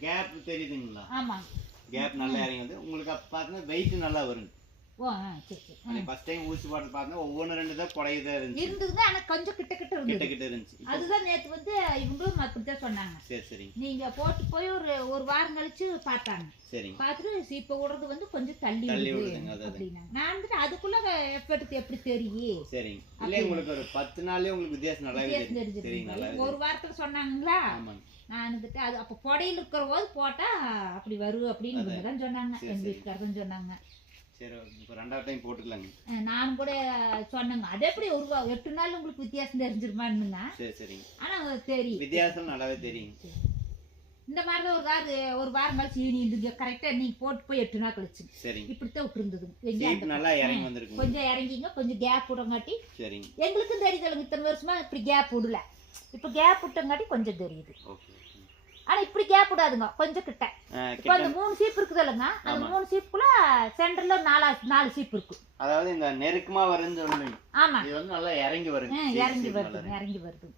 Gap தெரியுதுங்களா? ஆமா. Gap நல்லா இறங்கி வந்து உங்களுக்கு அப்போ பார்த்தீங்கன்னா வெயிட் நல்லா வரும். சரி சரி. ஃபர்ஸ்ட் டைம் ஊசி போட்டு பார்த்தா ஒவ்வொன்று ரெண்டு தான் குறையதா இருந்துச்சு. இருந்ததுங்க ஆனா கொஞ்சம் கிட்ட கிட்ட கிட்ட இருந்தது. கிட்ட இருந்துச்சு. அதுதான் நேத்து வந்து இவங்களும் அப்படித்தான் சொன்னாங்க. சரி சரிங்க நீங்க போட்டு போய் ஒரு ஒரு வாரம் கழிச்சு பார்த்தாங்க. சரிங்க பார்த்துட்டு இப்ப விடுறது வந்து கொஞ்சம் தள்ளி தள்ளி விடுதுங்க. அப்படின்னாங்க. நான் வந்துட்டு அதுக்குள்ள எஃபெக்ட் எப்படி தெரியும்? இல்லை உங்களுக்கு ஒரு பத்து நாள்லயே உங்களுக்கு வித்தியாசம் வித்தியாசம் தெரியும் ஒரு வாரத்துல சொன்னாங்களா ஆமாங்க. நான் வந்துட்டு அது அப்போ புடையில இருக்கிற போது போட்டா அப்படி வரும் அப்படின்னு இவங்க தான் சொன்னாங்க. சரி, எங்க சரி. வீட்டுக்காரர் தான் சொன்னாங்க. சரி இப்போ ரெண்டாவது டைம் போட்டுக்கலாங்க. அஹ் நானும் கூட சொன்னேங்க. அது எப்படி ஒரு எட்டு நாள் உங்களுக்கு வித்தியாசம் தெரிஞ்சிருமான்னுங்க. சரி சரிங்க ஆனா தெரியும். வித்தியாசம் நல்லாவே தெரியுங்க இந்த மாதிரி தான் ஒரு வாரம் ஒரு வாரம் கழிச்சு ஈனி இருந்துங்க கரெக்டா நீங்க போட்டு போய் எட்டு நாள் கழிச்சு. சரிங்க இப்படித்தான் விட்டுருந்தது எங்க சீட் அந்த நல்லா இறங்கி பக்கம். வந்திருக்குங்க. கொஞ்சம் இறங்கிங்க. கொஞ்சம் கேப் விடங்காட்டி. சரிங்க எங்களுக்கும் தெரியுதுங்க இத்தனை வருஷமா இப்படி கேப் விடல. இப்ப கேப் விட்டங்காட்டி கொஞ்சம் தெரியுது. ஆனா இப்படி கேப் விடாதுங்க கொஞ்சம் கிட்ட. இப்ப அந்த மூணு சீப் இருக்குது இல்லைங்க அந்த. மூணு சீப்புக்குள்ள சென்டர்ல நாலா நாலு சீப் இருக்கு. அதாவது இந்த நெருக்கமா வருதுன்னு சொல்லுங்க ஆமா. இது வந்து நல்லா இறங்கி சீட் இறங்கி வருது இறங்கி வருது.